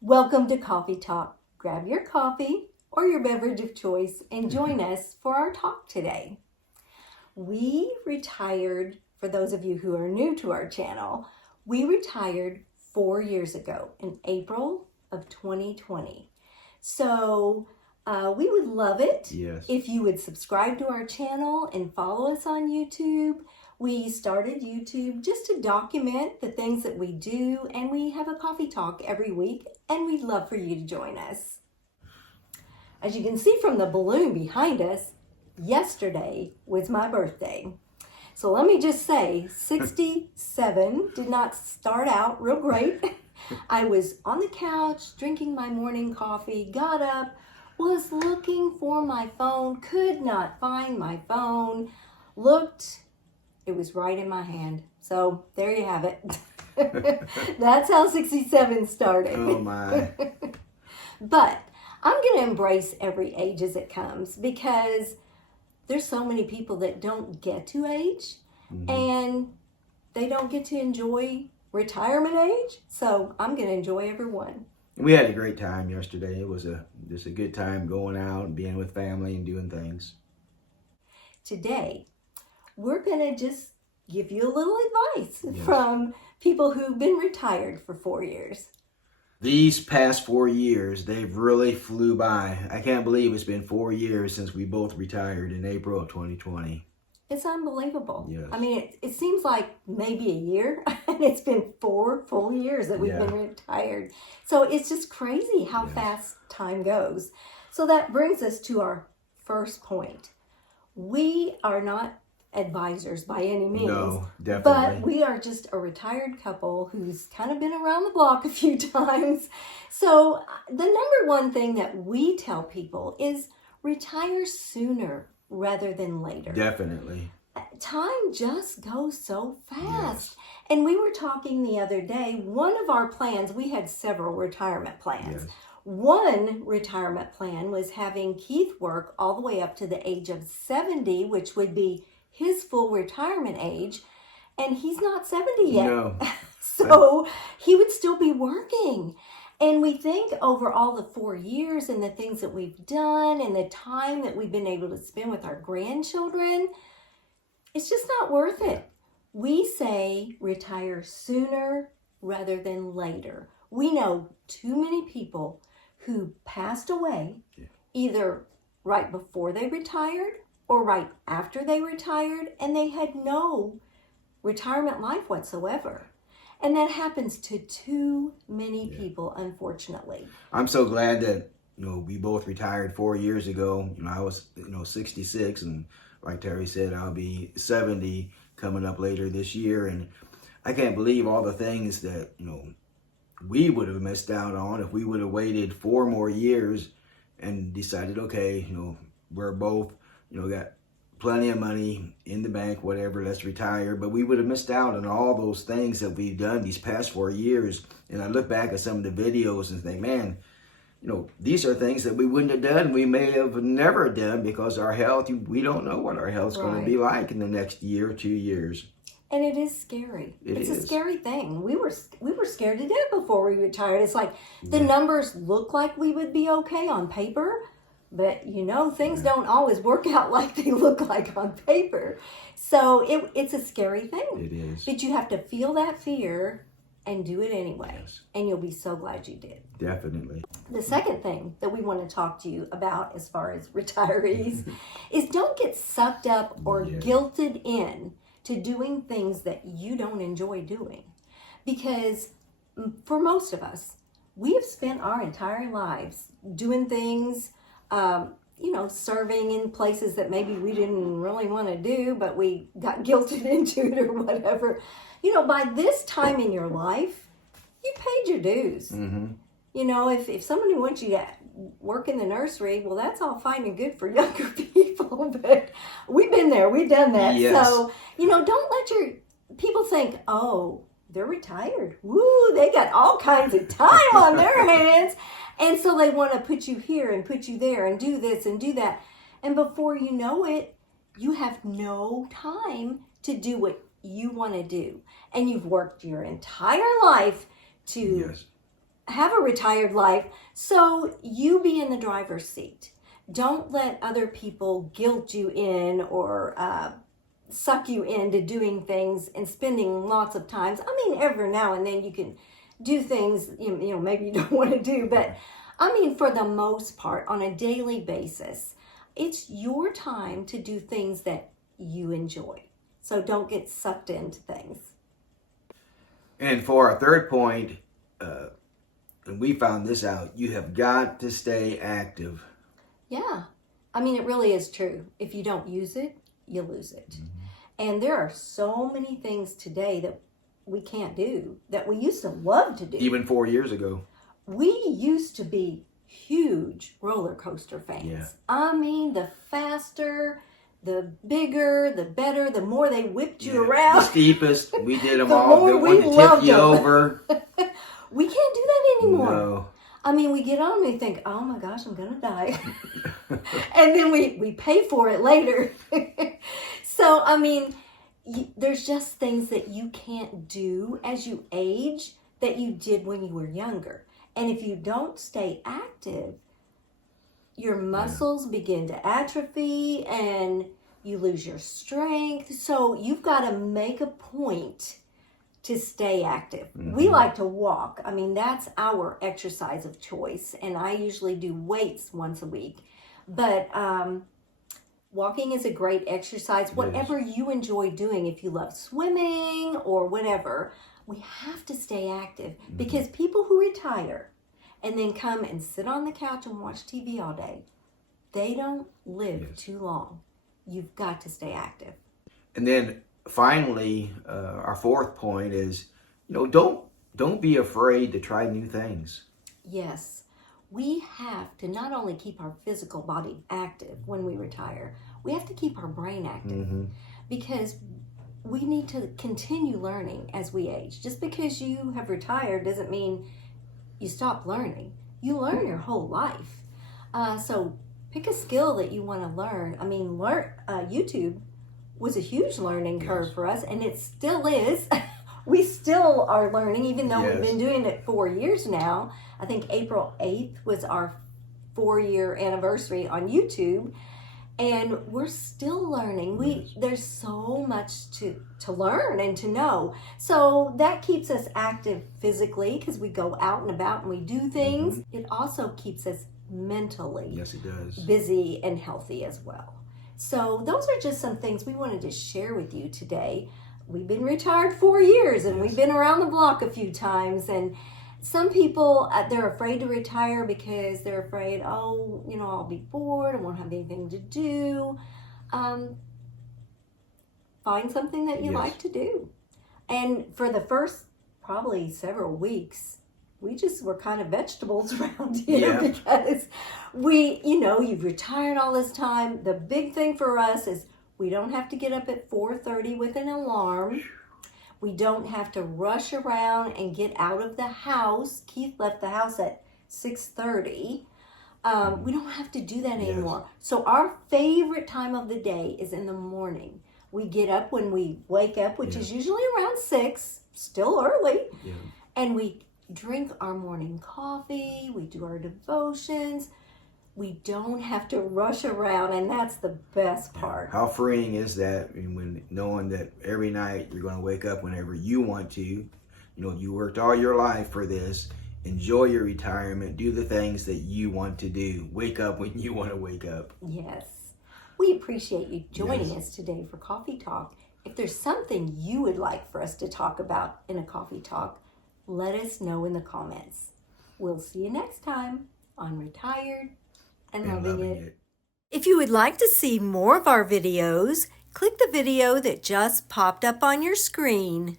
Welcome to Coffee Talk. Grab your coffee or your beverage of choice and join us for our talk today. We retired, for those of you who are new to our channel, we retired 4 years ago in April of 2020. So we would love it if you would subscribe to our channel and follow us on YouTube. We started YouTube just to document the things that we do, and we have a coffee talk every week, and we'd love for you to join us. As you can see from the balloon behind us, yesterday was my birthday. So let me just say, 67 did not start out real great. I was on the couch drinking my morning coffee, got up, was looking for my phone, could not find my phone, looked, it was right in my hand. So there you have it. That's how 67 started. Oh my. But I'm going to embrace every age as it comes, because there's so many people that don't get to age and they don't get to enjoy retirement age. So I'm going to enjoy every one. We had a great time yesterday. It was just a good time going out and being with family and doing things. Today, we're going to just give you a little advice from people who've been retired for 4 years. These past 4 years, they've really flew by. I can't believe it's been 4 years since we both retired in April of 2020. It's unbelievable. Yes. I mean, it seems like maybe a year, and it's been 4 full years that we've been retired. So it's just crazy how fast time goes. So that brings us to our first point. We are not advisors by any means. No, definitely. But we are just a retired couple who's kind of been around the block a few times. So the number one thing that we tell people is retire sooner rather than later. Definitely. Time just goes so fast. And we were talking the other day, one of our plans, we had several retirement plans. One retirement plan was having Keith work all the way up to the age of 70, which would be his full retirement age, and he's not 70 yet. No. So he would still be working. And we think over all the 4 years and the things that we've done and the time that we've been able to spend with our grandchildren, it's just not worth it. We say retire sooner rather than later. We know too many people who passed away either right before they retired or right after they retired, and they had no retirement life whatsoever. And that happens to too many people, unfortunately. I'm so glad that, we both retired 4 years ago. I was, 66, and like Terri said, I'll be 70 coming up later this year. And I can't believe all the things that, we would have missed out on if we would have waited 4 more years and decided, okay, we're both, got plenty of money in the bank, whatever, let's retire. But we would have missed out on all those things that we've done these past 4 years. And I look back at some of the videos and think, man, these are things that we wouldn't have done. We may have never done because our health, we don't know what our health's going to be like in the next year or 2 years. And it is scary. It's is a scary thing. We were scared to death before we retired. It's like the numbers look like we would be okay on paper, but things don't always work out like they look like on paper. So it's a scary thing. It is. But you have to feel that fear and do it anyway. And you'll be so glad you did. Definitely. The second thing that we want to talk to you about as far as retirees is don't get sucked up or guilted in to doing things that you don't enjoy doing. Because for most of us, we have spent our entire lives doing things, serving in places that maybe we didn't really want to do, but we got guilted into it or whatever. By this time in your life, you paid your dues. If somebody wants you to work in the nursery, well, that's all fine and good for younger people, but we've been there, we've done that. So, don't let your people think, oh, they're retired. Woo, they got all kinds of time on their hands. And so they want to put you here and put you there and do this and do that. And before you know it, you have no time to do what you want to do. And you've worked your entire life to have a retired life, so you be in the driver's seat. Don't let other people guilt you in or suck you into doing things and spending lots of times. I mean, every now and then you can do things, you know, maybe you don't want to do, but I mean, for the most part, on a daily basis, it's your time to do things that you enjoy. So don't get sucked into things. And for our third point, and we found this out, you have got to stay active. Yeah. I mean, it really is true. If you don't use it, you lose it. And there are so many things today that we can't do that we used to love to do. Even 4 years ago. We used to be huge roller coaster fans. Yeah. I mean, the faster, the bigger, the better, the more they whipped you around. The steepest. We did them The all. more The we one to loved tip you them. over. We can't do that anymore. No. I mean, we get on and we think, oh my gosh, I'm going to die. And then we pay for it later. So, I mean, there's just things that you can't do as you age that you did when you were younger. And if you don't stay active, your muscles begin to atrophy and you lose your strength. So you've got to make a point to stay active. We like to walk. I mean, that's our exercise of choice. And I usually do weights once a week. But walking is a great exercise. Whatever you enjoy doing, if you love swimming or whatever, we have to stay active. Because people who retire and then come and sit on the couch and watch TV all day, they don't live too long. You've got to stay active. And then finally, our fourth point is, don't be afraid to try new things. Yes, we have to not only keep our physical body active when we retire, we have to keep our brain active because we need to continue learning as we age. Just because you have retired doesn't mean you stop learning. You learn your whole life. So pick a skill that you want to learn. I mean, YouTube was a huge learning curve for us, and it still is. We still are learning, even though we've been doing it 4 years now. I think April 8th was our 4-year anniversary on YouTube, and we're still learning. There's so much to learn and to know. So that keeps us active physically because we go out and about and we do things. It also keeps us mentally busy and healthy as well. So those are just some things we wanted to share with you today. We've been retired 4 years and we've been around the block a few times, and some people, they're afraid to retire because they're afraid, I'll be bored, I won't have anything to do. Find something that you like to do. And for the first probably several weeks, we just were kind of vegetables around here because you've retired all this time. The big thing for us is we don't have to get up at 4:30 with an alarm. We don't have to rush around and get out of the house. Keith left the house at 6:30. We don't have to do that anymore. So our favorite time of the day is in the morning. We get up when we wake up, which is usually around 6, still early, and we drink our morning coffee, we do our devotions. We don't have to rush around, and that's the best part. How freeing is that when knowing that every night you're going to wake up whenever you want to. You worked all your life for this. Enjoy your retirement. Do the things that you want to do. Wake up when you want to wake up. Yes. We appreciate you joining us today for Coffee Talk. If there's something you would like for us to talk about in a Coffee Talk, let us know in the comments. We'll see you next time on Retired and Loving It. If you would like to see more of our videos, click the video that just popped up on your screen.